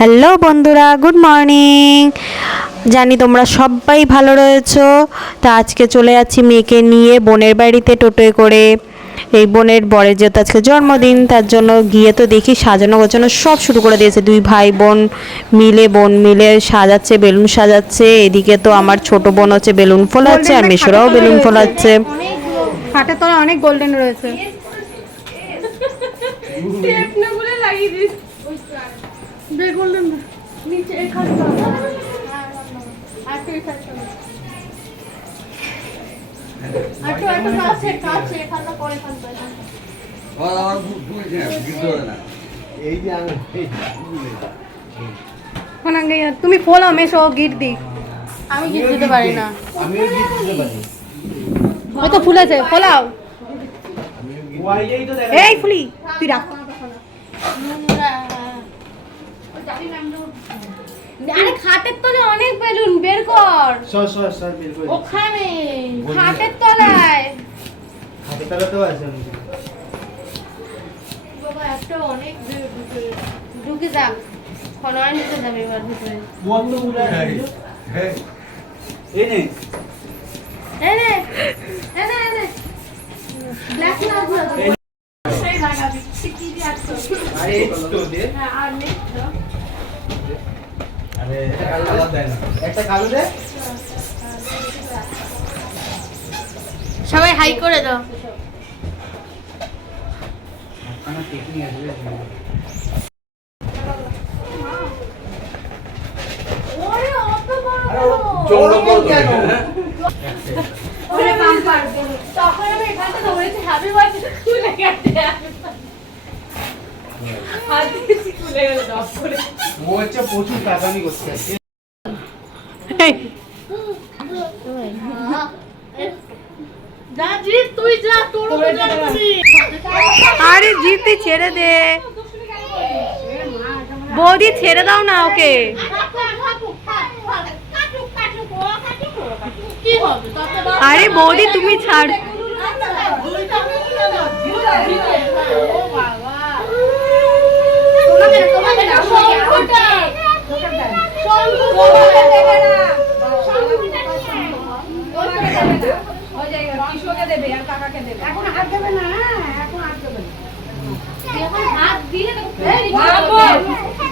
Hello বন্ধুরা, good morning. জানি তোমরা সবাই ভালো রয়েছো। তা আজকে চলে যাচ্ছি মেয়েকে নিয়ে বোনের বাড়িতে টোটোয় করে। এই বোনের বরের যেহেতু আজকে জন্মদিন, তার জন্য গিয়ে তো দেখি সাজানো গোছানো সব শুরু করে দিয়েছে। দুই ভাই বোন মিলে সাজাচ্ছে, বেলুন সাজাচ্ছে। এদিকে তো আমার ছোট বোন হচ্ছে বেলুন ফোলাচ্ছে, আর মেশোরাও বেলুন ফোলাচ্ছে। খাটের তলায় অনেক গোল্ডেন রয়েছে। তুমি ফোলা মেশো গিট দি। আমি গিট দিতে পারি না। হয়তো ফুলেছে, ফোলাও। এই ফুলি তুই রাখ। আরে খাটের তলায় অনেক বেলুন, বের কর। সর বের কর। ওখানে খাটের তলায়। খাটের তলায় তো আছে। বাবা একটা অনেক ঢুকে যাক। খনয় নিতে যাবে এবার ভিতরে। বন্ধ করে হ্যাঁ। এই নে। ব্ল্যাক না পুরো। সেই লাগাবি। সিটি দিয়ে আসো। আরে তো দে। হ্যাঁ আর নে। আরে কালো দেন না। একটা কালো দে। সবাই হাই করে দাও। আমার টেকনিক আছে। ওরে অত বড়। জোর করে কেন? ওরে বাম্পার। তখন আমি এখানে দৌড়েছি হ্যাপি বার্থডে খুলে গেছে। আর কিছু খুলে গেল ডপ করে। ও হচ্ছে প্রচুর কাটানি করছে। যা জিত তুই যা তোর জন্মদিন। আরে জিতে ছেড়ে দে বৌদি, ছেড়ে দাও না ওকে। আরে বৌদি তুমি ছাড়।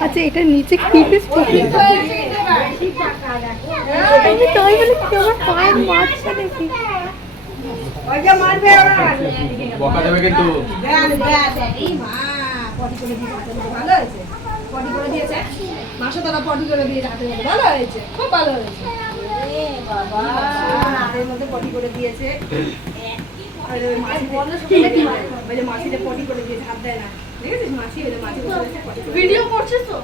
আচ্ছা এটা নিচে মাসতলা পটি করে দিয়ে হাতে ভালো হয়েছে, খুব ভালো হয়েছে। বাবা হাতের মধ্যে পটি করে দিয়েছে। মাসিতে পটি করে দিয়েছে, হাত দেয় না। দেখেছিস মাসি মাসি ভিডিও করছিস তো?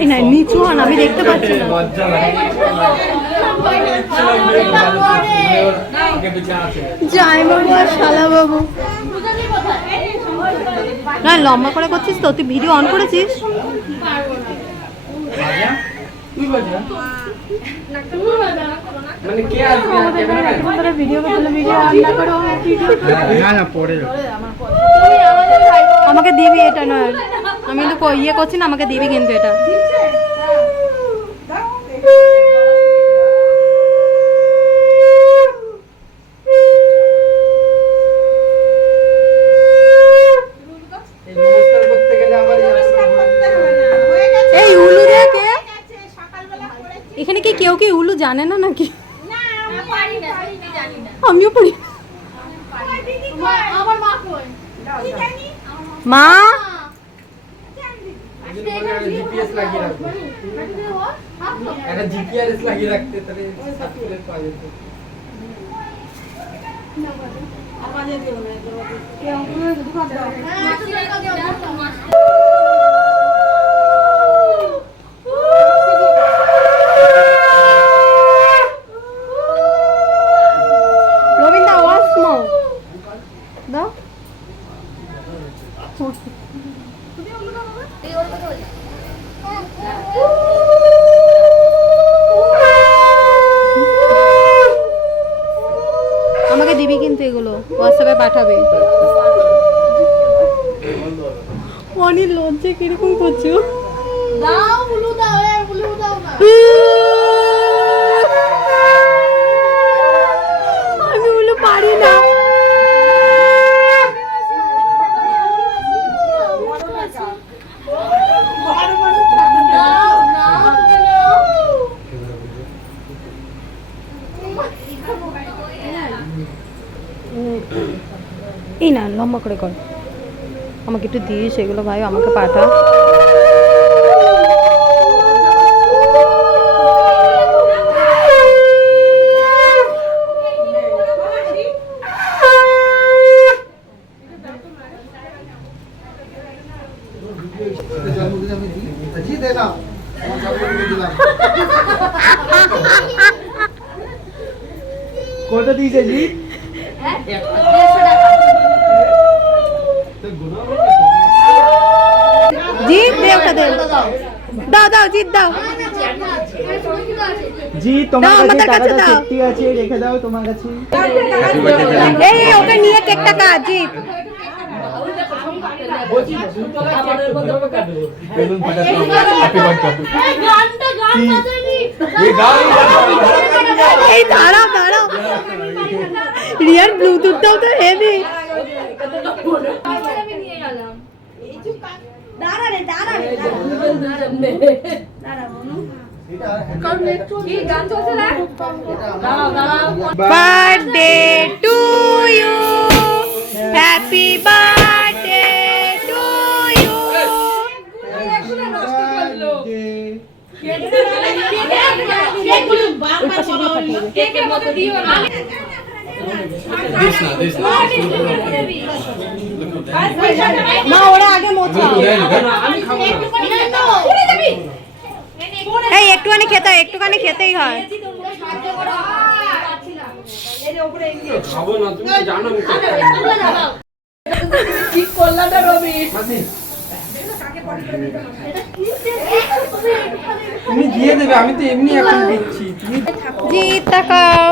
এই না নিচু হন, আমি দেখতে পাচ্ছি না। জয় বাবু আর শালা বাবু। না লম্বা করে করছিস তো? তুই ভিডিও অন করেছিস? আমাকে দিবি এটা নয়, আমি কিন্তু ইয়ে করছি না, আমাকে দিবি কিন্তু এটা। এখানে কি কেউ কি উলু জানে না নাকি? আমিও পড়ি। মা জিপিএস লাগিয়ে রাখবো, একটা জিপিআরএস লাগিয়ে রাখতে, তাহলে সার্কুলেট পাওয়া যেত। রবীন্দ্র ওয়াজ মো দাও। আমাকে দিবি কিন্তু এগুলো। হোয়াটসঅ্যাপে পাঠাবে। অনেক লজ্জা কিরকম করছো? দাও ব্লু দাও, ব্লু দাও না। আমি ওগুলো পারি না। এই না লম্বা করে কর, আমাকে একটু দিস এগুলো ভাই, আমাকে পাঠা। কয়টা দিয়েছে জি? জিৎ দে, ওটা দে, দাও দাও জিৎ দাও। জি তোমার দাও, কাছে আমাদের কাছে টাকাটা দাও। সত্যি আছে, রেখে দাও তোমার কাছে। এই ওকে নিয়ে কেকটা কাট জিৎ। এই দাঁড়াও দাঁড়াও, রিয়ার ব্লুটুথটাও তো heavy. Birthday to you, happy birthday to you. মা ওরা আগে মোছাও। এই একটুখানি খেতে হয়, একটুখানি খেতেই হয়। খাবো না, তুমি তো জানো আমি তুমি দিয়ে দেবে, আমি তো এমনি এখন দিচ্ছি। তুমি জিৎ তাকাও।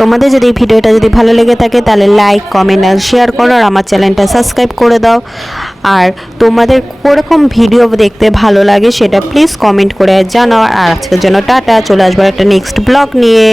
তোমাদের যদি এই ভিডিওটা যদি ভালো লেগে থাকে তাহলে লাইক, কমেন্ট আর শেয়ার করো, আর আমার চ্যানেলটা সাবস্ক্রাইব করে দাও। আর তোমাদের কোরকম ভিডিও দেখতে ভালো লাগে সেটা প্লিজ কমেন্ট করে জানাও। আর আজকের জন্য টাটা, চলে আসবার একটা নেক্সট ব্লগ নিয়ে।